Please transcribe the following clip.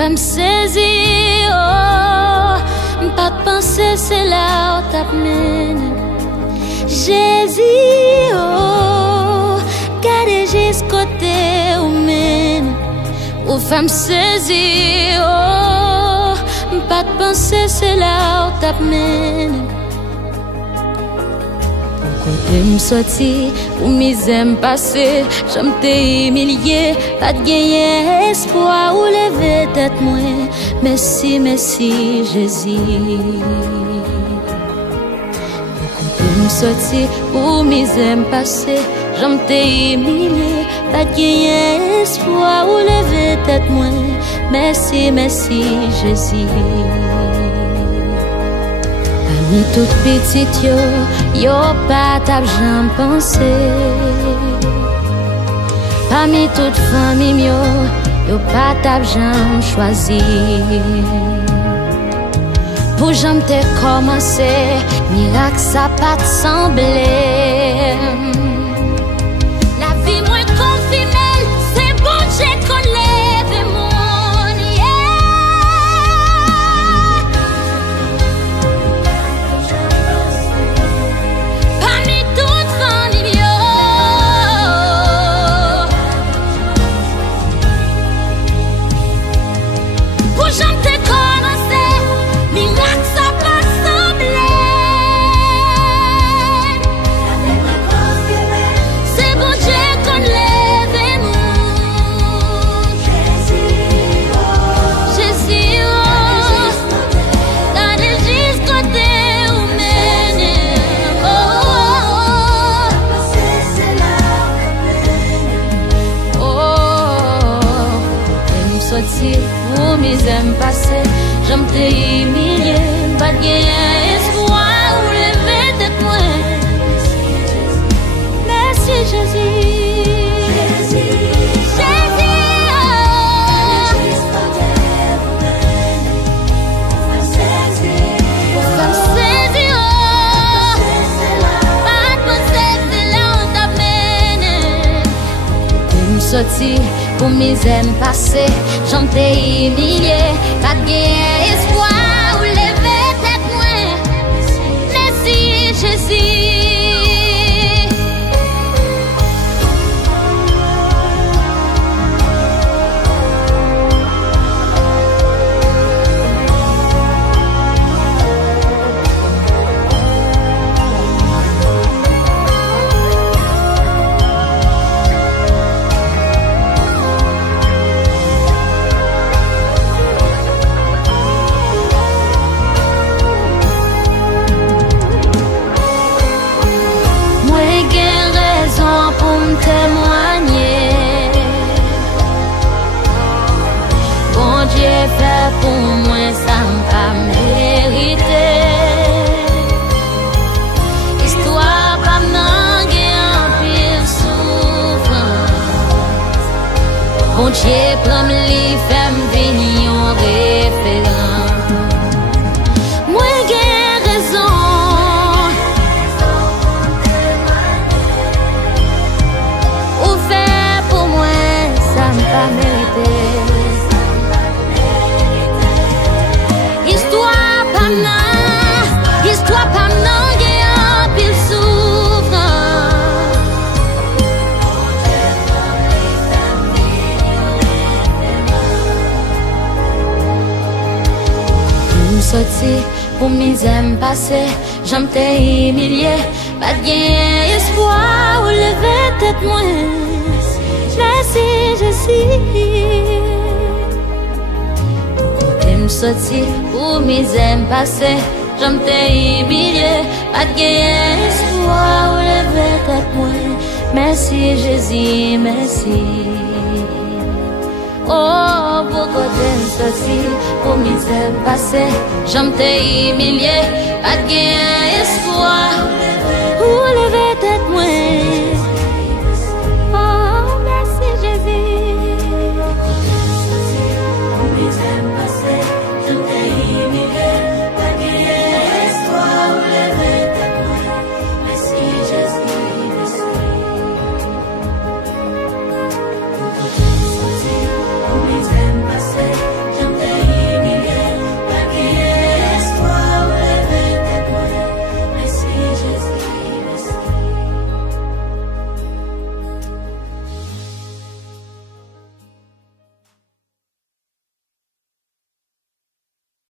femme saisie, oh, pas de penser, c'est là où t'as mené. Jésus, oh, gardez juste côté où mène. Ou femme saisie, oh, pas de penser, c'est là où t'as mené. Côté m'sorti, ou misère m'passé, j'aime t'ai humilié, pas de gagner espoir ou lever tête moins. Merci, merci Jésus. Côté m'sorti, ou misère m'passé, j'aime t'ai humilié, pas de gagner espoir ou lever tête moins. Merci, merci Jésus. Parmi toutes petites yo pas t'a jamais pensé. Parmi toutes familles yo pas t'a jamais choisi. Pour jamais te commencer, miracle ça pas te semblé. La vie moins confirmée, c'est bon Dieu qu'on lève mon yeah. Parmi toutes familles, pour jamais te commencer, miracle ça pas semblé. C'est bon Dieu qu'on lève mon Jésus, oh, gardez juste côté où mène. Et nous sortir pour mes aimes passés, j'aime t'ai humilié, pas de gagner espoir ou lever tête moins. Merci Jésus. Jésus, oh, femme saisie, oh, pas de penser, c'est là où t'as mené. Et me sortir pour mes aimes passés, j'en t'ai humilié, pas de gagner espoir ou lever tête moins. Merci Jésus. Témoigner, bon Dieu fait pour moi ça m'a mérité. Histoire pas m'engager en pile souffrance. Bon Dieu prend me fait me venir en référence. Moi j'ai raison. Pas mérité. Histoire pas m'nan, histoire pas m'nan, gagne pile souffrance. Nous sortis pour mes aimes passés, j'aime t'ai humilié, pas de gain espoir ou lever tête moins. Merci Jésus. Côté m'sorti pour mes aimes passés, j'aime t'ai humilié, pas de gain espoir ou lever tête moins. Merci Jésus, merci. Oh, pour côté m'sorti pour mes aimes passés, j'aime t'ai humilié, pas de gain espoir ou lever